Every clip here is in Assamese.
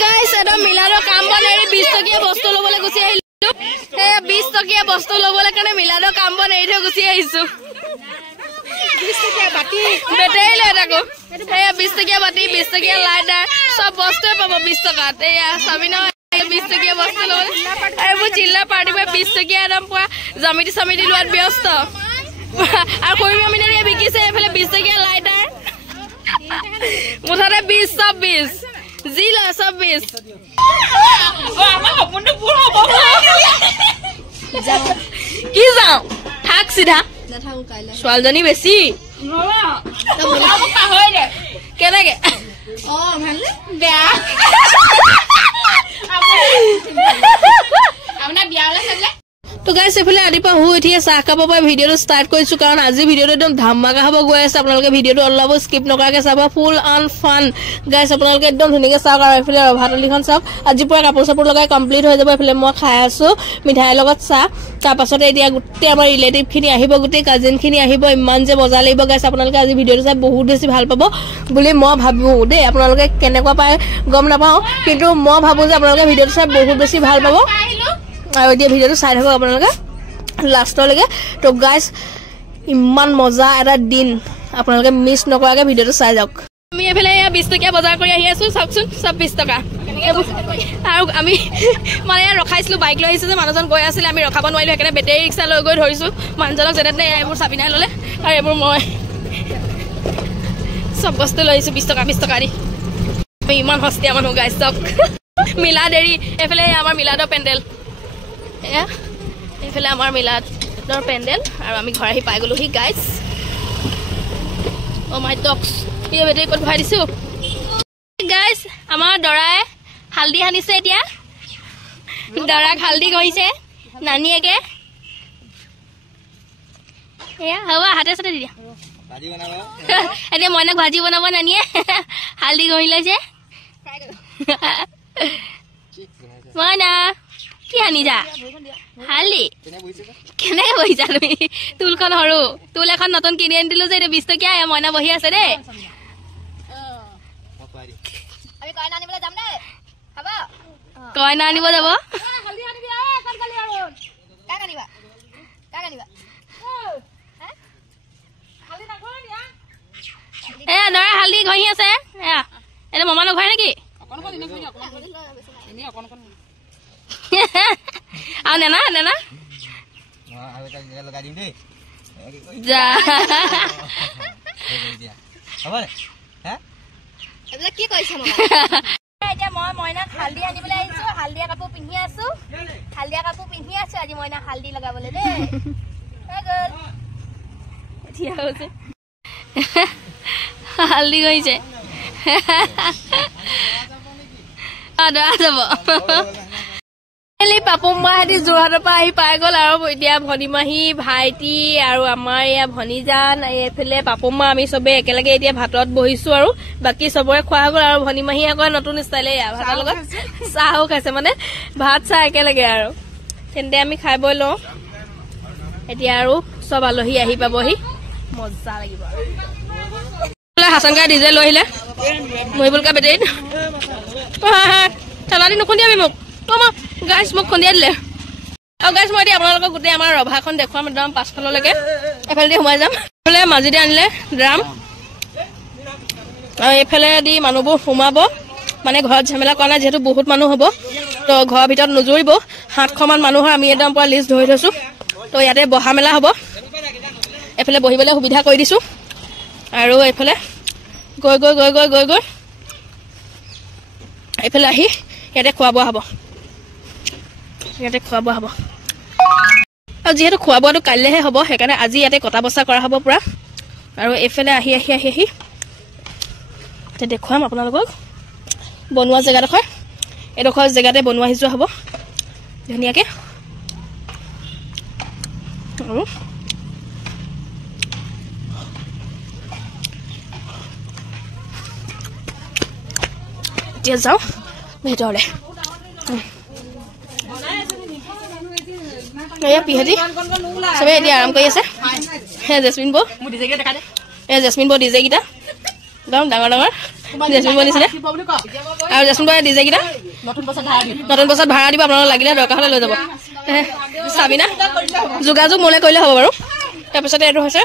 গাইস এটা মিলাদৰ কাম বন এৰি 20 টকীয়া বস্তু লবলৈ গুছি আহিলো 20 টকীয়া বস্তু লবলৈ কাৰণে মিলাদৰ কাম বন এৰি থৈ গুছি আহিছো 20 টকীয়া বাটি বেটেই লৈ থাকো 20 টকীয়া বাটি 20 টকীয়া লাইটাৰ সব বস্তুৱে পাব 20 টকাত এয়া সাবিনা 20 টকীয়া বস্তু লবলৈ আৰু মই জিল্লা পাৰ্টিৰ 20 টকীয়া একদম পুৰা জামিতি লোৱাত ব্যস্ত আৰু কইমি মিনে বিকিছে এফালে 20 টকীয়া লাইটাৰ মুঠাতে 20 সব 20 জিলা সব 20 আমার সপনটো পুরো হবো যাও কি যাও থাক সিধা না থাক কাইলা সোয়ালজনী বেশি নলা তো বলা কা হয় রে কেনেকে ও ভালে বেয়া আপনা বিয়ালে চলে তো গাইস এফালে আদিপা হু উঠিয়ে চাহ খাব পাই ভিডিওটো স্টার্ট কৰিছো কাৰণ আজি ভিডিওটো একদম ধামাকা হ'ব গৈ আছে আপোনালোকে ভিডিওটো অলপ স্কিপ নকৰাকে চাবা ফুল অন ফান গাইস আপোনালোকে একদম ধুনীয়াকে চাওক আৰু এফালে ভাতলিখন চাওক আজি পুৰা কাপোৰ চাপোৰ লগাই কমপ্লিট হৈ যাব এফালে মই খাই আছো মিঠাইৰ লগত চাহ তাৰ পাছতে এতিয়া গুটে আমাৰ ৰিলেটিভ খিনি আহিব গুটে কাজিন খিনি আহিব ইমান যে মজা লাগিব গাইস আপোনালোকে আজি ভিডিওটো চাই বহুত বেছি ভাল পাব বুলি মই ভাবো দে আপোনালোকে কেনেকুৱা পায় গম নাপাও কিন্তু মই ভাবো যে আপোনালোকে ভিডিওটো চাই বহুত বেছি ভাল পাব আৰু এতিয়া ভিডিওটো চাই থাকক আপোনালোকে লাষ্টলৈকে তো গাইস ইমান মজা এটা দিন আপোনালোকে মিছ নকৰাকে ভিডিওটো চাই যাওক আমি এফালে 20 টকা বজাৰ কৰি আহি আছো চাওকচোন সব 20 টকা আৰু আমি মানে ৰখাইছিলো বাইক লৈ আহিছে যে মানুহজন গৈ আছিল আমি ৰখাব নোৱাৰিলো একেনে বেটেৰী ৰিক্সা লৈ গৈ ধৰিছো মানুহজনক যেনে এইবোৰ চাবিনাই ললে আৰু এইবোৰ মই সব বস্তু লৈ আহিছো 20 টকা দি ইমান হস্তিয়া মানুহ গাইস চক মিলাদ এৰি এফালে আমাৰ মিলাদৰ পেণ্ডেল এফালে আমাৰ মিলাদৰ পেণ্ডেল আৰু আমি ঘৰ আহি পাই গলো হি গাইস ও মাই ডগস এই বেটেৰী ক'ত ভৰাই দিছো গাইস আমাৰ দৰাই হালদি হানিছে এতিয়া দৰাক হালদি গৈছে নানিয়েকে এয়া হাৱা হাতে সাথে দিয়া ভাজি বনাব এনে মইনা ভাজি বনাব নানিয়ে হালদি গইলে যে মইনা কি আনি যা হালি কেনে বহিছা তুমি তুলখন হৰু তুল এখন নতুন কিনি আনিলো যে 20 টকীয়া মইনা বহি আছে দে আমি কয়না আনিবলৈ যাম দে হ'ব কয়না আনিব যাব হালদি আনিবি কাল কালি আৰু কাক আনিবা হালদি নাগৰ নিয়া দৰা হালদি ঘহি আছে এনে মামা নঘয় নেকি অকন আও নেনা আৰু এটা জেগা লগাই দিম দেই যা হ'ব হে এলা কি কৈছ মামা এতিয়া মই মইনা হালদি আনিবলৈ আহিছো হালদিয়া কাপোৰ পিন্ধি আছো আজি মইনা হালদি লগাবলৈ দেই হে গল এতিয়া হৈছে হালদি গৈছে আদা যাব পাপুম্মা হেতি যোৰহাটৰ পৰা আহি পাই গল আৰু এতিয়া ভনিমাহী ভাইটি আৰু আমাৰ ইয়া ভনিজান এফালে পাপুম্মা আমি সবে একেলগে এতিয়া ভাতত বহিছো আৰু বাকি সবৰে খোৱা গল আৰু ভনিমাহী আকৌ নতুন ষ্টাইলে ভাতৰ লগত চাহও খাইছে মানে ভাত চাহ একেলগে আৰু তেন্তে আমি খাই বই লওঁ এতিয়া আৰু সব আলহী আহি পাবহি মজা লাগিব হাসান কা ডিজে লৈ আহিলে মহিবুল কা বেটেৰী ঠাণ্ডা নুখুন্দি আমি মোক গাইস মোক খুন্দিয়া দিলে আৰু গাইস মই এতিয়া আপোনালোকক গোটেই আমাৰ ৰভাখন দেখুৱাম একদম পাছফাললৈকে এফালে সোমাই যাম এফালে মাজিদে আনিলে ড্ৰাম আৰু এফালে দি মানুহবোৰ সোমাব মানে ঘৰত ঝামেলা কৰা নাই যিহেতু বহুত মানুহ হ'ব তো ঘৰৰ ভিতৰত নুজুৰিব 700 মান মানুহৰ আমি একদম পুৰা লিষ্ট ধৰি থৈছো তো ইয়াতে বহা মেলা হ'ব এফালে বহিবলৈ সুবিধা কৰি দিছো আৰু এফালে গৈ এফালে আহি ইয়াতে খোৱা বোৱা হ'ব আৰু যিহেতু খোৱা বোৱাটো কাইলৈহে হ'ব সেইকাৰণে আজি ইয়াতে কটা বচা কৰা হ'ব পুৰা আৰু এফালে আহি দেখুৱাম আপোনালোকক বনোৱা জেগাডোখৰ এডোখৰ জেগাতে বনোৱা হিজোৱা হ'ব ধুনীয়াকৈ আৰু এতিয়া যাওঁ ভিতৰলৈ পিহতি চবে এতিয়া আৰাম কৰি আছে জেচমিন বৌ ডিজে কেইটা একদম ডাঙৰ জেচমিন বনিছিলে আৰু জেচমিন বই ডিজে কিটা নতুন বছৰত ভাড়া দিব আপোনালোক লাগিলে দৰকাৰ হ'লে লৈ যাব সাবিনা যোগাযোগ মোলে কৰিলে হ'ব বাৰু তাৰপিছতে এইটো হৈছে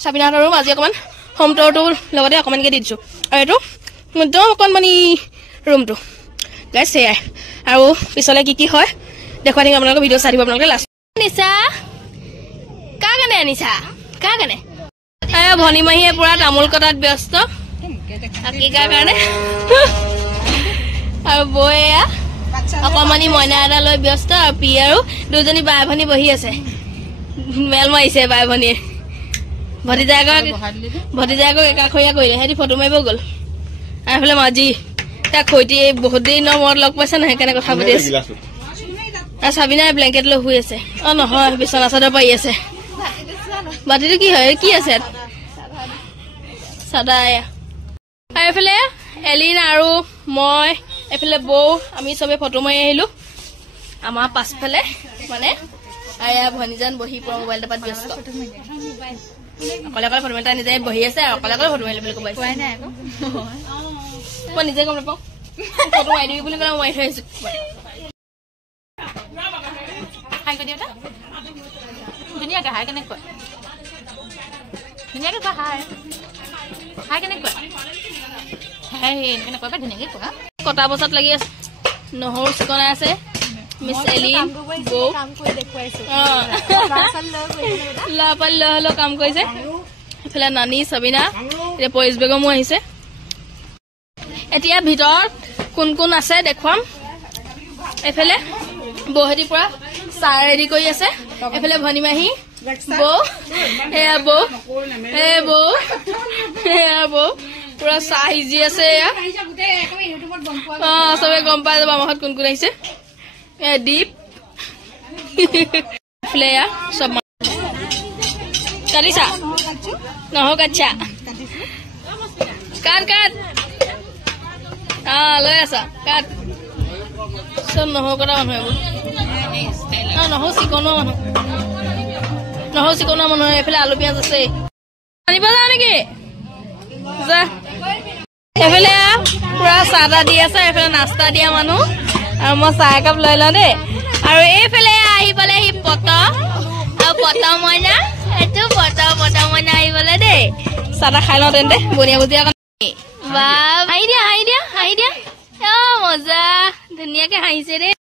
সাবিনাহঁতৰ ৰুম আজি অকণমান হোম টুৰটোৰ লগতে অকণমানকৈ দি দিছোঁ আৰু এইটো একদম অকণমানি ৰুমটো গাইছ সেয়াই আৰু পিছলৈ কি হয় দেখুৱাই থাকিম আপোনালোকৰ ভিডিঅ' চাই দিব আপোনালোকে লাষ্ট নিছা কাৰ কাৰণে আনিছা কাৰ কাৰণে ভনীমাহীয়ে পুৰা তামোল কটাত ব্যস্ত কাৰ কাৰণে আৰু বৌ এয়া অকণমানি মইনা এটা লৈ ব্যস্ত আৰু পি আৰু দুজনী বাই ভনী বহি আছে মেল মাৰিছে বাই ভনীয়ে ভতিজাকক একাষৰীয়া কৰিলে সিহঁতি ফটো মাৰিব গ'ল আৰু এইফালে আজি তাক সৈতে বহুত দিনৰ মূৰত লগ পাইছে নহয় সেইকাৰণে কথা পাতি আছে আৰু চাবিনাই ব্লেংকেট লৈ শুই আছে নহয় বিচনা চাদৰ পাৰি আছে বাতিটো কি হয় কি আছে চাদা আৰু এইফালে এলিন আৰু মই এইফালে বৌ আমি চবে ফটো মাৰি আহিলো আমাৰ পাছফালে মানে ভনীজান বহি পুৰা মোবাইল টেপাত ব্যস্ত অকলে অকলে ফটো মাৰি নিজে বহি আছে আৰু অকলে অকলে ফটো মাৰিলে বুলি ক'ব মই নিজে গম নাপাওঁ ফটো মাৰি দিবি বুলি ক'লে মই মাৰি থৈ আহিছো ধুনীয়াকে হাই কেনেকৈ ধুনীয়াকে কোৱা হাই হাই কেনেকৈ ধুনীয়াকে কোৱা কটা বছৰত লাগি আছে নহৰু চিকনাই আছে মিছ এলিন বৌ লাপাল লৈ হলেও কাম কৰিছে এইফালে নানী চাবিনা এতিয়া পৰেশ বেগমো আহিছে এতিয়া ভিতৰত কোন কোন আছে দেখুৱাম এইফালে বৌহেতি পুৰা চাহ ৰেডি কৰি আছে এইফালে ভনীমাহী বৌ এয়া বৌ পুৰা চাহ সিজি আছে এয়া চবে গম পাই যাব আমাৰ ঘৰত কোন কোন আহিছে দীপ এইফালে এয়া চব কাটিছা নহৰু কাটিছা কাট লৈ আছা কাট চব নহৰু কটা মানুহ এইবোৰ নহৰু চিকনোৱা মানুহ এইফালে আলু পিঁয়াজ আছে আনিব যাওঁ নেকি যা এইফালে পুৰা চাহ তাহ দি আছে এইফালে নাস্তা দিয়া মানুহ আৰু মই চাহ একাপ লৈ লওঁ দেই আৰু এইফালে আহি পালে সি পত মইনা এইটো পত মইনা আহিবলে দেই চাহ তাহ খাই লওঁ তেন্তে বনিয়া ভুজিয়া হাঁহি দিয়া মজা ধুনীয়াকে হাঁহিছে দেই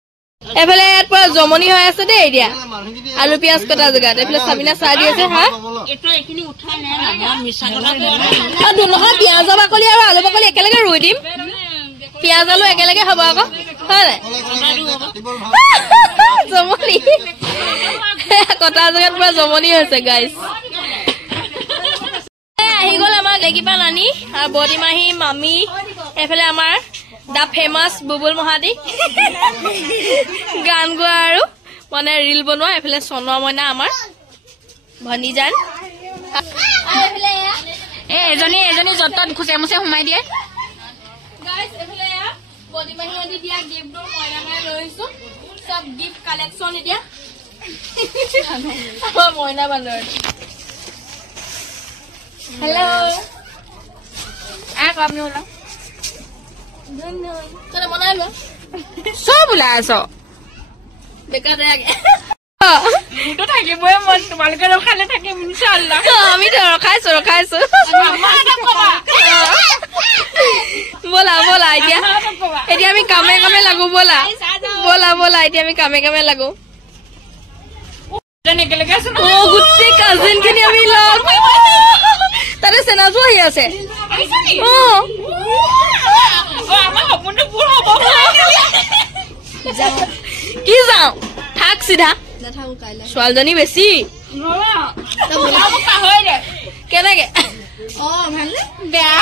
এইফালে ইয়াত পুৰা জমনি হৈ আছে দেই এতিয়া আলু পিঁয়াজ কটা জেগাত এইফালে চাবিনা চাহ দি আছে নহয় পিঁয়াজৰ বাকলি আৰু আলু বাকলি একেলগে ৰুই দিম পিঁয়াজ আলু একেলগে হ'ব আকৌ হয় নাই জমনি কটা জেগাত পুৰা জমনি হৈছে গাইজ আহি গ'ল আমাৰ লেকিপা নানী আৰু বডিমাহী মামী এইফালে আমাৰ দা ফেমাছ বুবুল মহাদি গান গোৱা আৰু মানে ৰিল বনোৱা এইফালে চনোৱা মইনা আমাৰ ভনীজান এজনী য'ত ত'ত খুচে মুচে সোমাই দিয়ে চব গিফ্ট কালেকশ্যন এতিয়া মইনা বান্দৰ হেল্ল' আপনি ওলাও বনাই লো চব ওলাই আছ বেকাৰ মোৰতো থাকিবই মন তোমালোকে ৰখালে থাকিম ইনশাআল্লাহ আমি ৰখাইছো বলা এতিয়া আমি কামে লাগো বলা এতিয়া আমি কামে লাগো গোটেই কাজিন খিনি আমি লগ তাতে চেনাজো আহি আছে কি যাওঁ থাক চিধা ছোৱালীজনী বেছি কেনেকে বেয়া